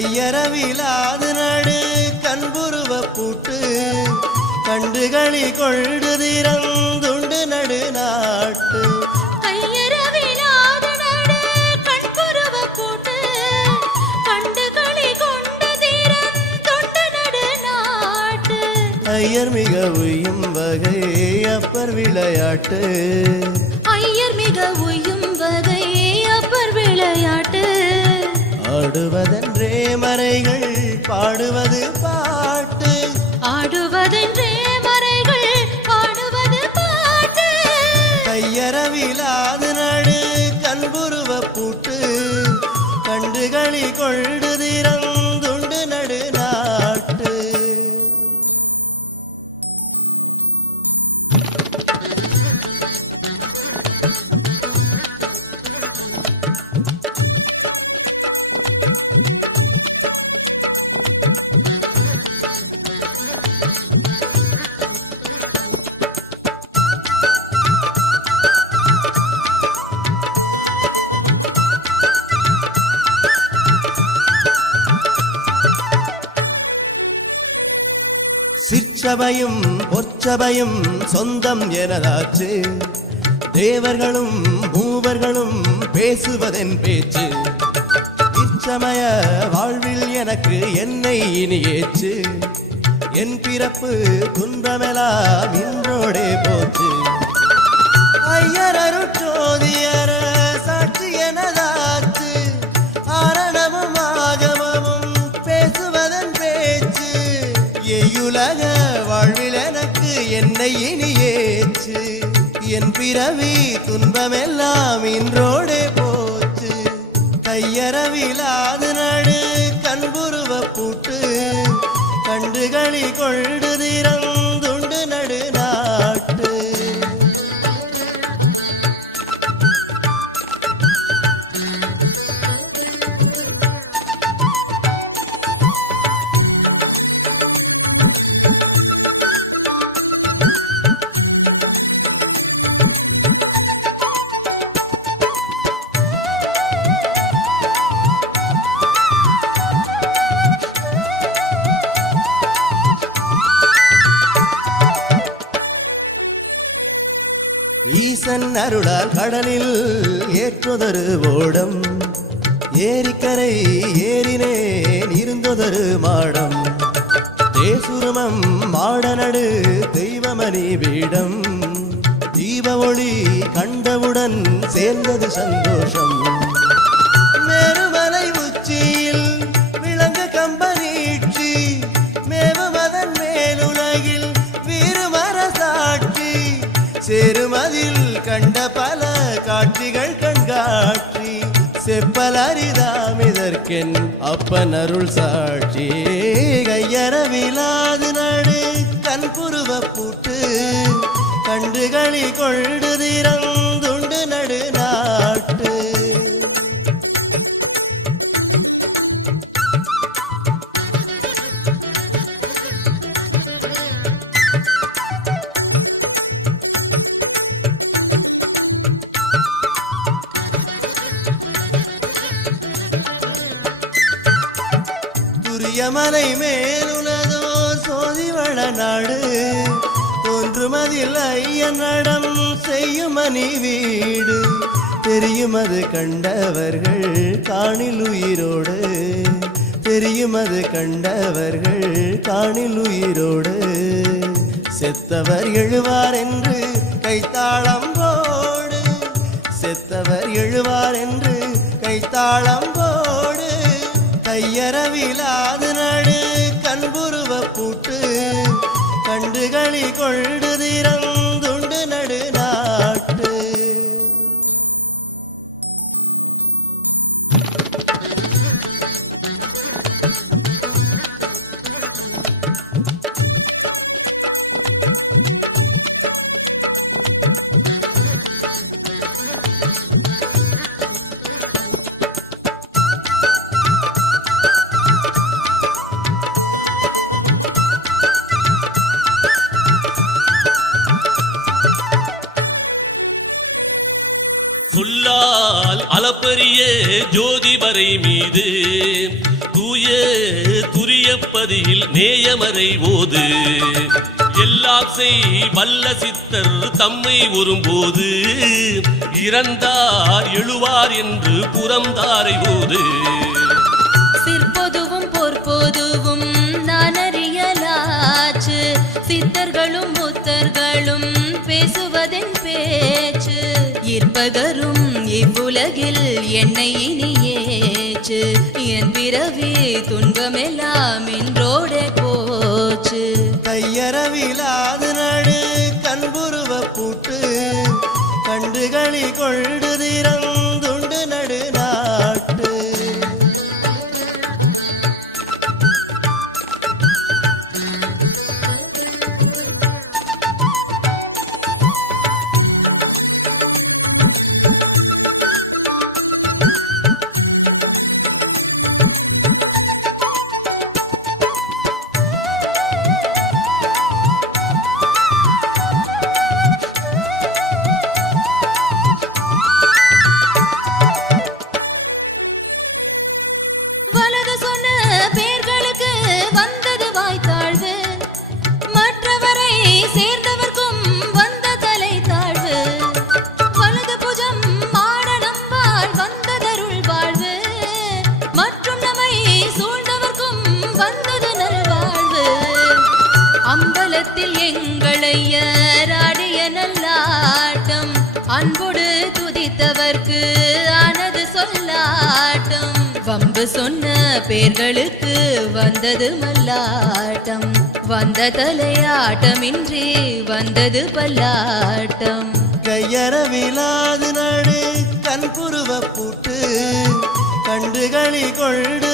கையறவிலாது நடு கண்புருவ பூட்டு கண்டுகளி கொள்டு திறந்துண்டு நடு நாட்டு ஐயர் மிக உயும் வகை அப்பர் விளையாட்டு ஐயர் மிக உயும் வகை அப்பர் விளையாட்டு ஆடுவதென்றே மறைகள் பாடுவது பாட்டு ஆடுவதென்றே மறைகள் பாடுவது பாட்டு கையறவிலாது நடு கண்புருவ பூட்டு கண்டுகளி கொள்டு திறந்துண்டு நடு நாட்டு சிற்சபையும் பொற்சபையும் சொந்தம் எனதாச்சு தேவர்களும் மூவர்களும் பேசுவதென் பேச்சு இச்சமய வாழ்வில் எனக்கு என்னை இனி ஏச்சு என் பிறப்பு துன்பமெல்லாம் இன்றோடே போச்சு ஐயர் அருட்சோதியர சாட்சி எனதாச்சு ஆரணமும் ஆகமமும் பேசுவதன் பேச்சு எயுலக வாழ்வில் எனக்கு என்னை இனி ஏச்சு என் பிறவி துன்பமெல்லாம் இன்றோடே போச்சு கையறவிலாது நடு கண்புருவ பூட்டு கண்டுகளி கொள்டு திறந்துண்டு நடு நாட்டு ஈசன் அருளால் கடலில் ஏற்றுதொரு ஓடம் ஏரிக்கரை ஏறினேன் இருந்தொதரு மாடம் தேசுருமம் மாடநடு தெய்வமணி பீடம் தீப ஒளி கண்டவுடன் சேர்ந்தது சந்தோஷம் மேருமலை உச்சியில் விளங்க கம்பனீட்சி மேவமதன் மேலுலகில் வீறுமர சாட்சி சேருமதில் கண்ட பல காட்சிகள் கண்காட்சி செப்பலரிதாம் இதற்கென் அப்பன் அருள் சாட்சி கையறவிலாது நடு கண்புருவ பூட்டு கண்டுகளி கொள்டு திறந்துண்டு நடு நாட்டு மலை மேலுனதோ சோதிவள நாடு தோன்றுமதில் ஐயன் நடம் செய்யுமணி வீடு தெரியுமது கண்டவர்கள் காணில் உயிரோடு தெரியுமது கண்டவர்கள் காணில் உயிரோடு செத்தவர் எழுவார் என்று கைத்தாளம் போடு செத்தவர் எழுவார் என்று கைத்தாளம் போடு கையறவிலாது நடு கண்புருவ பூட்டு கண்டுகளி கொள்டு திறந்துண்டு நடு நாட்டு சொல்லால் அளப்பரிய ஜோதிபரை மீது தூய துரியப்பதியில் நேயமறை ஓது எல்லாம் செய் வல்ல சித்தர் தம்மை ஒரும்போது இறந்தார் எழுவார் என்று புறம்தாரை ஓது சிற்பொதுவும் பொற்பொதுவும் நான் அறியலாச்சு சித்தர்களும் முத்தர்களும் பேசுவதென் பேச்சு இருப்பகரும் இவ்வுலகில் என்னை இனியேச்சு என் பிறவி துன்பமெல்லாம் இன்றோடே போச்சு கையறவிலாது நடு கண்புருவ பூட்டு கண்டுகளி கொண்டு திறந்துண்டு நடு நாட்டு வலது சொன்ன பேர்களுக்கு வந்தது வாய்த்தாழ்வு மற்றவரை சேர்ந்தவர்க்கும் வந்த தலை தாழ்வு வலது புஜம் மாட நம்பால் வந்ததருள் வாழ்வு மற்றும் நம்மை சூழ்ந்தவர்க்கும் வந்தது நல்வாழ்வு அம்பலத்தில் எங்களையராடிய நல்லாட்டம் அன்போடு துதித்தவர்க்கு ஆனது சொல்லாட்டம் வம்பு சொன்ன பேர்களுக்கு வந்தது மல்லாட்டம் வந்த தலையாட்டமின்றி வந்தது பல்லாட்டம் கையறவிலாது நடு கண்புருவ பூட்டு கண்டுகளி கொண்டு